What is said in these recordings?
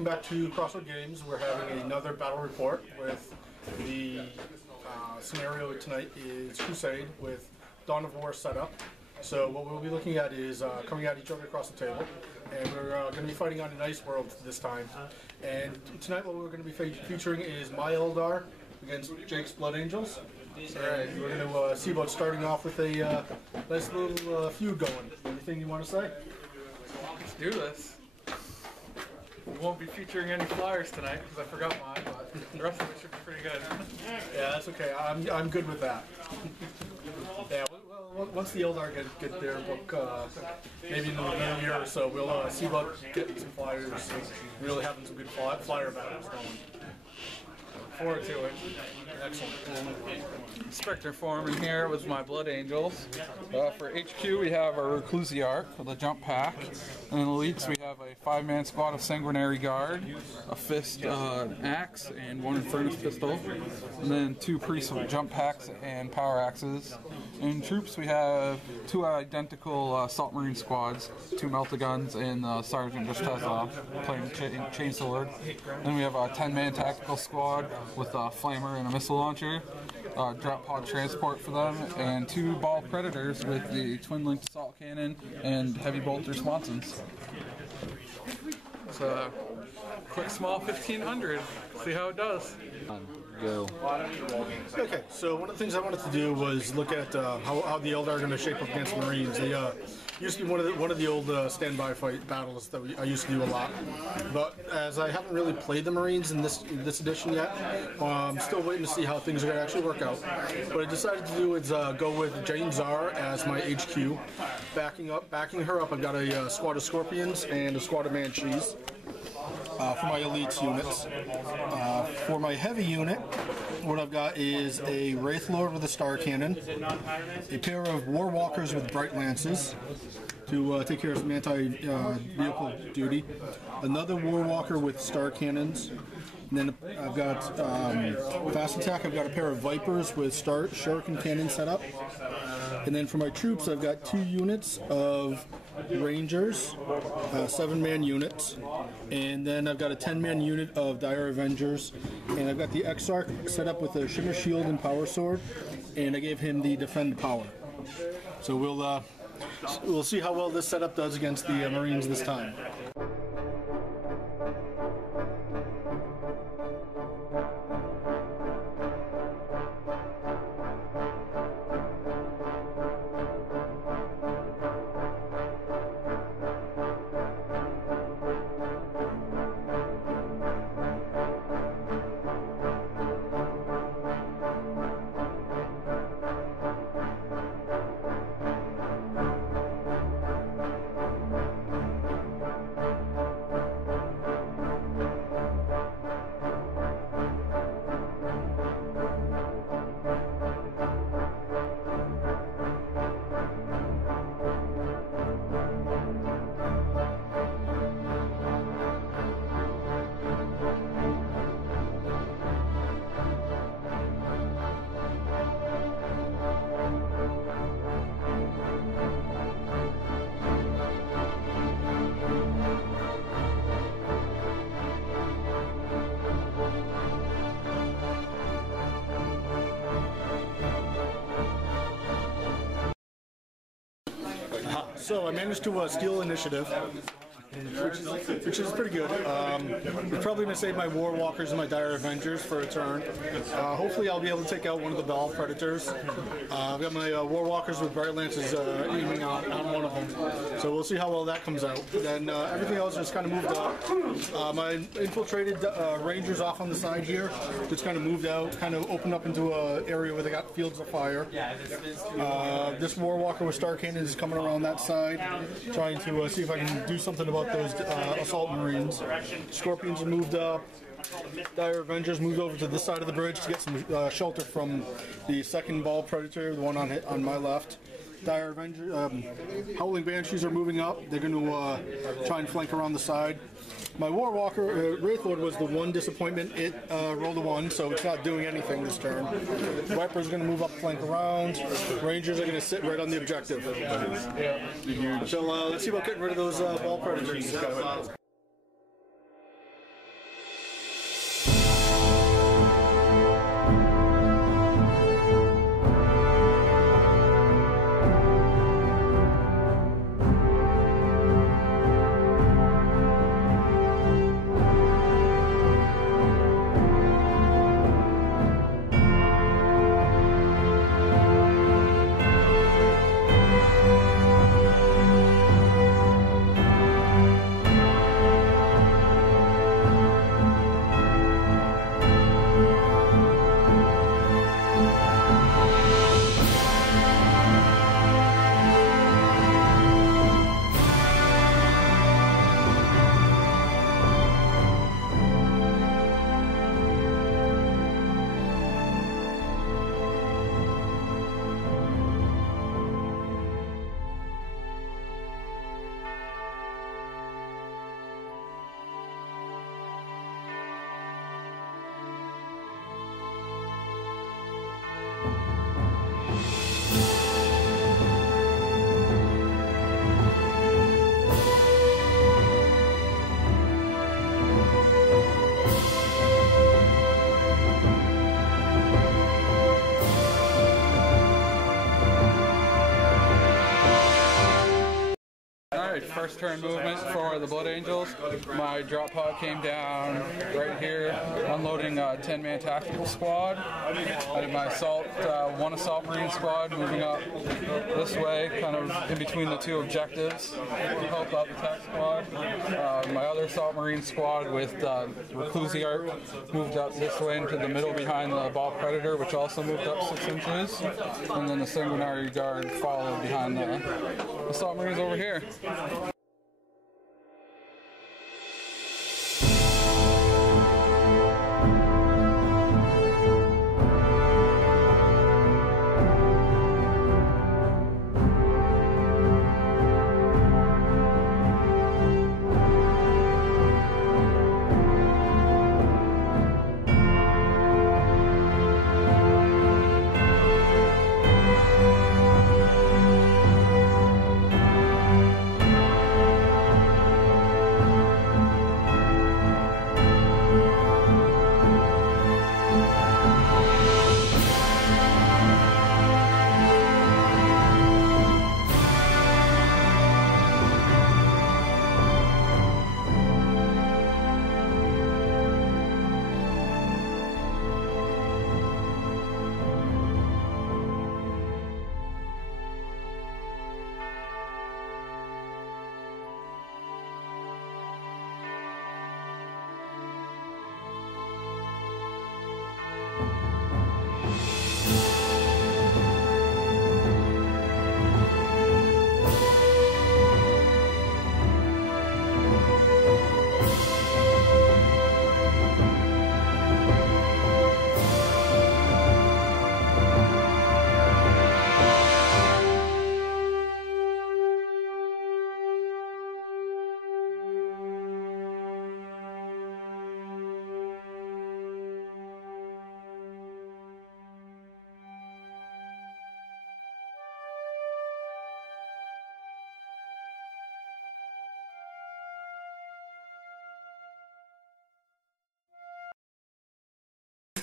welcome back to Crossroad Games. We're having another battle report with the scenario tonight is Crusade with Dawn of War setup. So what we'll be looking at is coming at each other across the table, and we're going to be fighting on an ice world this time. And tonight what we're going to be featuring is my Eldar against Jake's Blood Angels. And we're going to see about starting off with a nice little feud going. Anything you want to say? Let's do this. We won't be featuring any flyers tonight because I forgot mine, but the rest of it should be pretty good. Yeah, that's okay. I'm good with that. Yeah, well, once the Eldar get their book, maybe in the new year or so, we'll see about getting some flyers, really having some good flyer battles going. Look forward to it. Excellent. Spectre forming here with my Blood Angels. For HQ we have our Reclusiarch with a jump pack. And in Elites we have a 5-man squad of Sanguinary Guard, a Fist axe, and 1 Infernus pistol. And then 2 Priests with jump packs and power axes. In Troops we have 2 identical Salt Marine squads, 2 Meltaguns, and Sergeant just has playing chainsword. Then we have a 10-man tactical squad with a Flamer and a missile launcher. Drop pod transport for them, and 2 ball predators with the twin-linked assault cannon and heavy bolter Swansons. It's a quick small 1500. See how it does. Go. Okay, so one of the things I wanted to do was look at how the Eldar are going to shape up against Marines. They used to be one of the old standby fight battles that I used to do a lot. But as I haven't really played the Marines in this edition yet, I'm still waiting to see how things are going to actually work out. What I decided to do is go with Jane Czar as my HQ. Backing her up, I've got a squad of Scorpions and a squad of Banshees. For my elites units. For my heavy unit, what I've got is a Wraith Lord with a Star Cannon, a pair of War Walkers with Bright Lances to take care of some anti-vehicle duty, another War Walker with Star Cannons, and then I've got fast attack. I've got a pair of Vipers with Shuriken Cannon set up, and then for my troops, I've got 2 units of Rangers, 7-man units, and then I've got a 10-man unit of Dire Avengers, and I've got the Exarch set up with a Shimmer Shield and Power Sword, and I gave him the Defend Power. So we'll see how well this setup does against the Marines this time. So I managed to steal initiative, which is pretty good. I'm probably going to save my War Walkers and my Dire Avengers for a turn. Hopefully I'll be able to take out one of the Ball Predators. I've got my War Walkers with Bright Lances aiming on one of them. So we'll see how well that comes out. Then everything else just kind of moved up. My infiltrated Rangers off on the side here just kind of moved out, kind of opened up into an area where they got fields of fire. This War Walker with Star Cannon is coming around that side, trying to see if I can do something about those Assault Marines. Scorpions have moved up. Dire Avengers moved over to this side of the bridge to get some shelter from the second Ball Predator, the one on my left. Dire Avengers, Howling Banshees are moving up. They're going to try and flank around the side. My War Walker, Wraith Lord, was the one disappointment. It rolled a 1, so it's not doing anything this turn. Viper's going to move up, flank around. Rangers are going to sit right on the objective. So let's see about getting rid of those Ball Predators. Alright, first turn movement for the Blood Angels. My drop pod came down right here, unloading a 10-man tactical squad. I did my one assault marine squad moving up this way, kind of in between the two objectives to help out the tech squad. My other assault marine squad with Reclusi Arc moved up this way into the middle behind the Ball Predator, which also moved up 6 inches. And then the Sanguinary Guard followed behind the assault marines over here.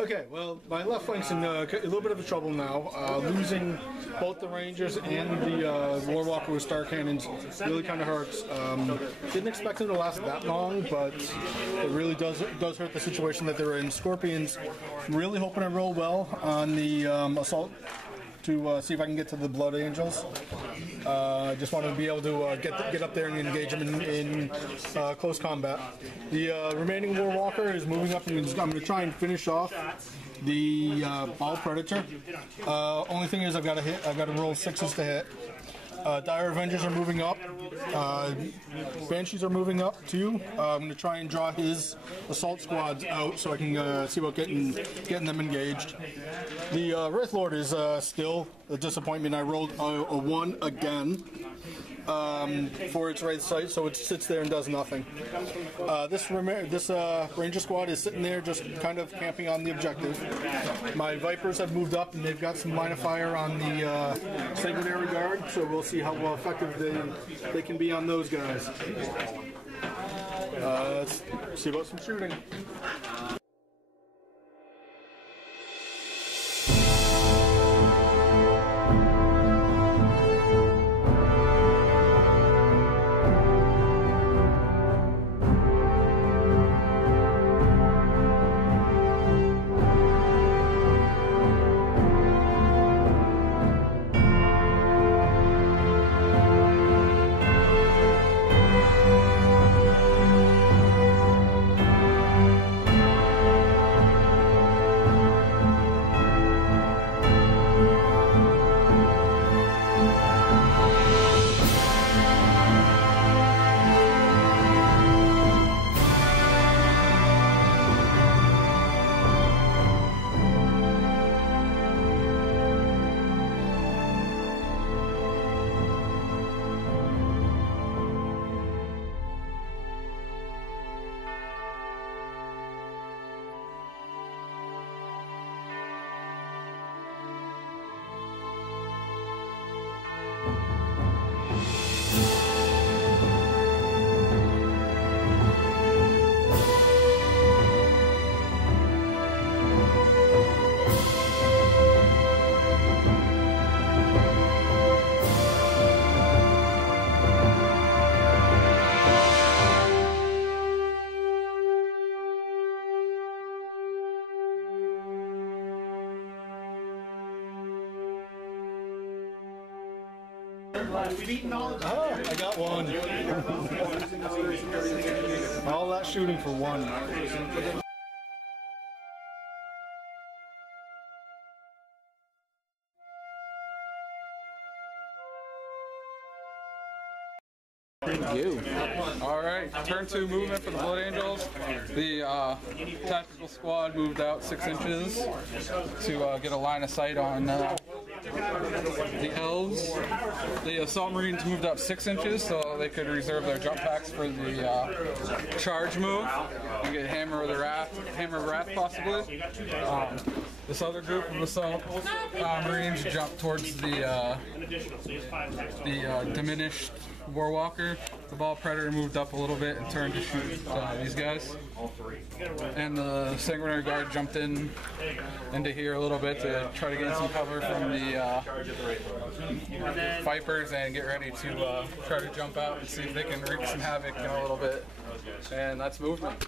Okay, well, my left flank's in a little bit of trouble now. Losing both the Rangers and the Warwalker with Star Cannons really kind of hurts. Didn't expect them to last that long, but it really does hurt the situation that they're in. Scorpions, really hoping I roll well on the assault to see if I can get to the Blood Angels. I just want to be able to get up there and engage them in close combat. The remaining Warwalker is moving up, and I'm going to try and finish off the Ball Predator. Only thing is I've got to roll 6s to hit. Dire Avengers are moving up. Banshees are moving up too. I'm going to try and draw his assault squads out so I can see about getting them engaged. The Wraith Lord is still a disappointment. I rolled a 1 again for its right site, so it sits there and does nothing. This Ranger squad is sitting there just kind of camping on the objective. My Vipers have moved up and they've got some line of fire on the Sanguinary Guard, so we'll see how effective they can be on those guys. Let's see about some shooting. I got one. All that shooting for one. You. All right, turn 2 movement for the Blood Angels. The tactical squad moved out 6 inches to get a line of sight on the elves. The assault marines moved up 6 inches so they could reserve their jump packs for the charge move and get Hammer of Wrath possibly. This other group of assault marines jumped towards the diminished Warwalker. The Ball Predator moved up a little bit and turned to shoot these guys. And the Sanguinary Guard jumped into here a little bit to try to get some cover from the Vipers and get ready to try to jump out and see if they can wreak some havoc in a little bit. And that's movement.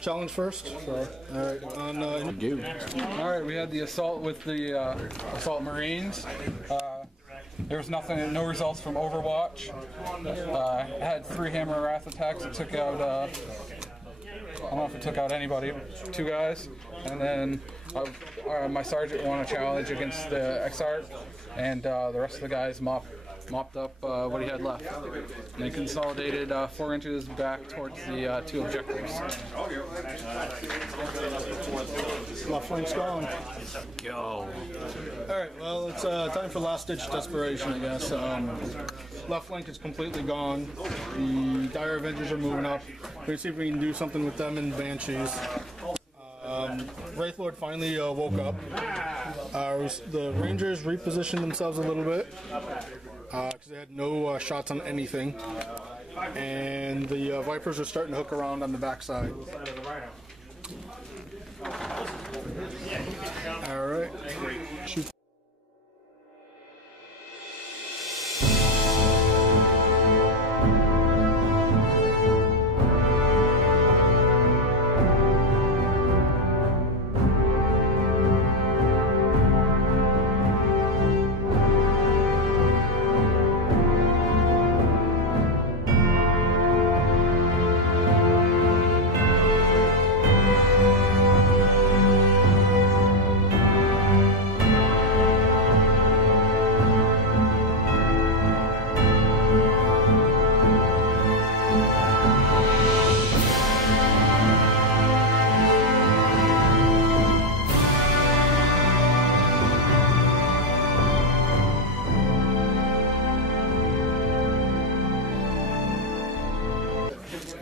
Challenge first. So, all right. All right. We had the assault with the assault marines. There was nothing, no results from Overwatch. Had 3 Hammer of Wrath attacks that took out. I don't know if it took out anybody. 2 guys, and then my sergeant won a challenge against the Exarch, and the rest of the guys mopped up what he had left. And they consolidated 4 inches back towards the 2 objectives. Left flank's gone. Go. Alright, well, it's time for last-ditch desperation, I guess. Left flank is completely gone. The Dire Avengers are moving up. Let's see if we can do something with them and Banshees. Wraithlord finally woke up. The Rangers repositioned themselves a little bit because they had no shots on anything. And the Vipers are starting to hook around on the backside. Alright. Shoot.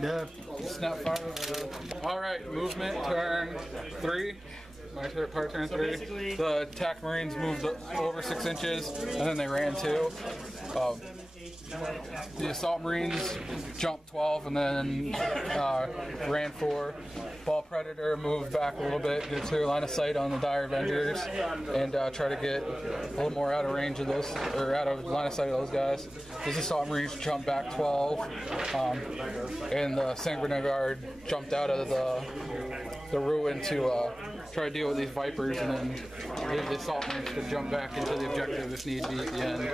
Yeah. Snap fire. All right, movement, turn 3. My part turn 3. The attack Marines moved over 6 inches, and then they ran 2. The assault Marines jumped 12 and then ran 4. Ball Predator moved back a little bit, get a clear line of sight on the Dire Avengers, and try to get a little more out of range of those, or out of line of sight of those guys. These assault Marines jumped back 12, and the Sanguinary Guard jumped out of the ruin to try to deal with these Vipers, and then leave the assault Marines to jump back into the objective if need be at the end.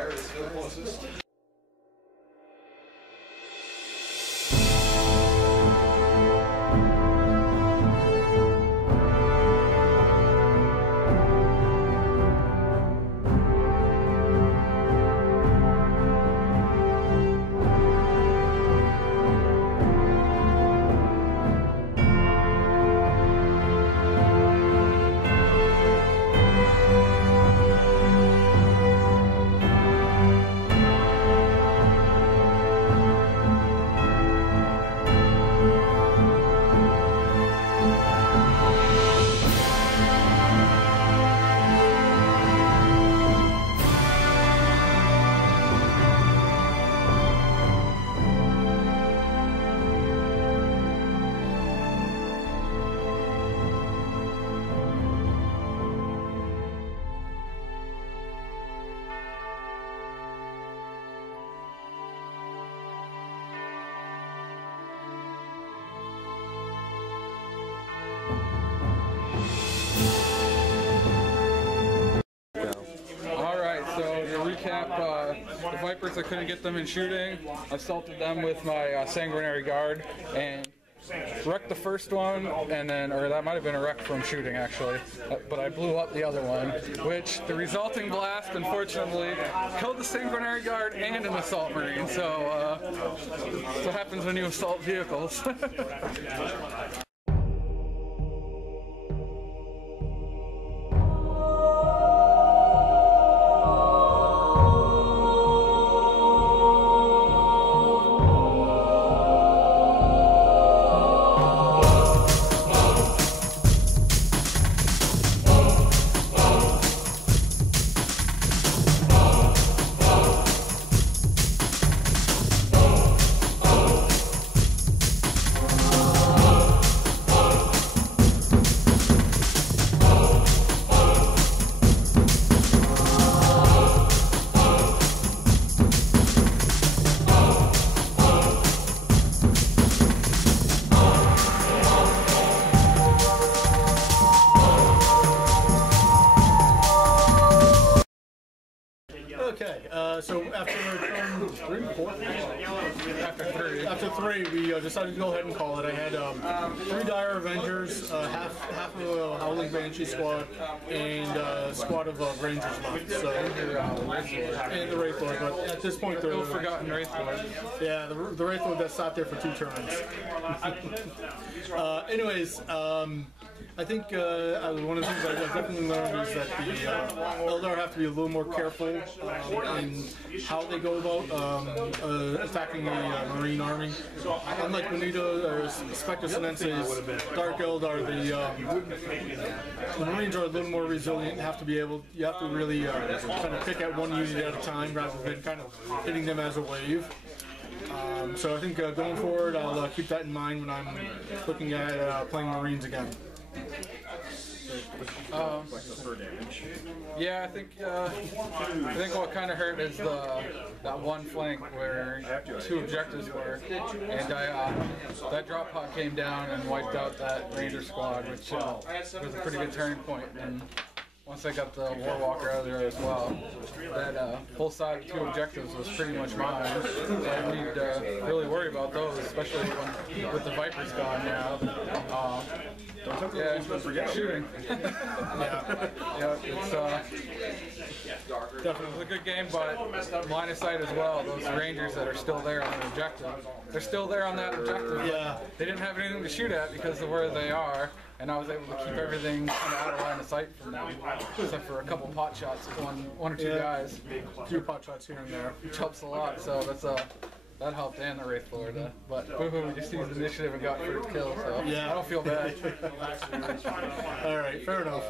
The Vipers, I couldn't get them in shooting. I assaulted them with my Sanguinary Guard and wrecked the first one, and then, or that might have been a wreck from shooting actually, but I blew up the other one, which the resulting blast unfortunately killed the Sanguinary Guard and an assault Marine, so that's what happens when you assault vehicles. Okay, so after turn 3, 4? After 3, we decided to go ahead and call it. I had 3 Dire Avengers, half of a Howling Banshee squad, and a squad of Rangers left. So, and the Wraith Lord, but at this point they're Ill-forgotten Wraith Lord. Yeah, the Wraith Lord that sat there for 2 turns. Anyways, I think one of the things I definitely learned is that the Eldar have to be a little more careful in how they go about attacking the Marine army. Unlike Bonito or Spectre Sinense's Dark Eldar, the Marines are a little more resilient. You have to really kind of pick out one unit at a time rather than kind of hitting them as a wave. So I think going forward, I'll keep that in mind when I'm looking at playing Marines again. Yeah, I think what kind of hurt is that one flank where 2 objectives were, and that drop pod came down and wiped out that Ranger squad, which was a pretty good turning point. And once I got the Warwalker out of there as well, that whole side of 2 objectives was pretty much mine. And I need to really worry about those, especially with the Vipers gone now. Yeah, shooting. Yeah, it's definitely a good game, but line of sight as well. Those Rangers that are still there on the objective, they're still there on that objective. Yeah. They didn't have anything to shoot at because of where they are, and I was able to keep everything kind of out of line of sight from them, except for a couple pot shots, one or two guys. A few pot shots here and there, which helps a lot. So that's that helped, and the Wraith Florida. But Boo-Hoo just used initiative and got first kill, so Yeah. I don't feel bad. Alright, fair enough.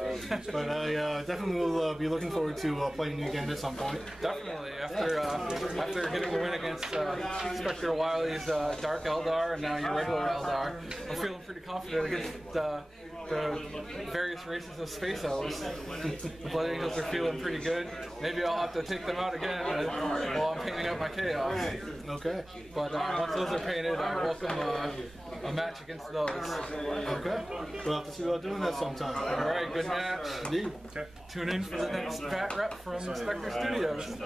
But I definitely will be looking forward to playing you again at some point. Definitely. After getting a win against Spectre Wiley's Dark Eldar and now your regular Eldar, I'm feeling pretty confident against the various races of Space Elves. The Blood Angels are feeling pretty good. Maybe I'll have to take them out again while I'm painting up my Chaos. Okay. But once those are painted, I welcome a match against those. Okay. We'll have to see about doing that sometime. Alright, good match. Indeed. Tune in for the next BatRep from Spectre Studios.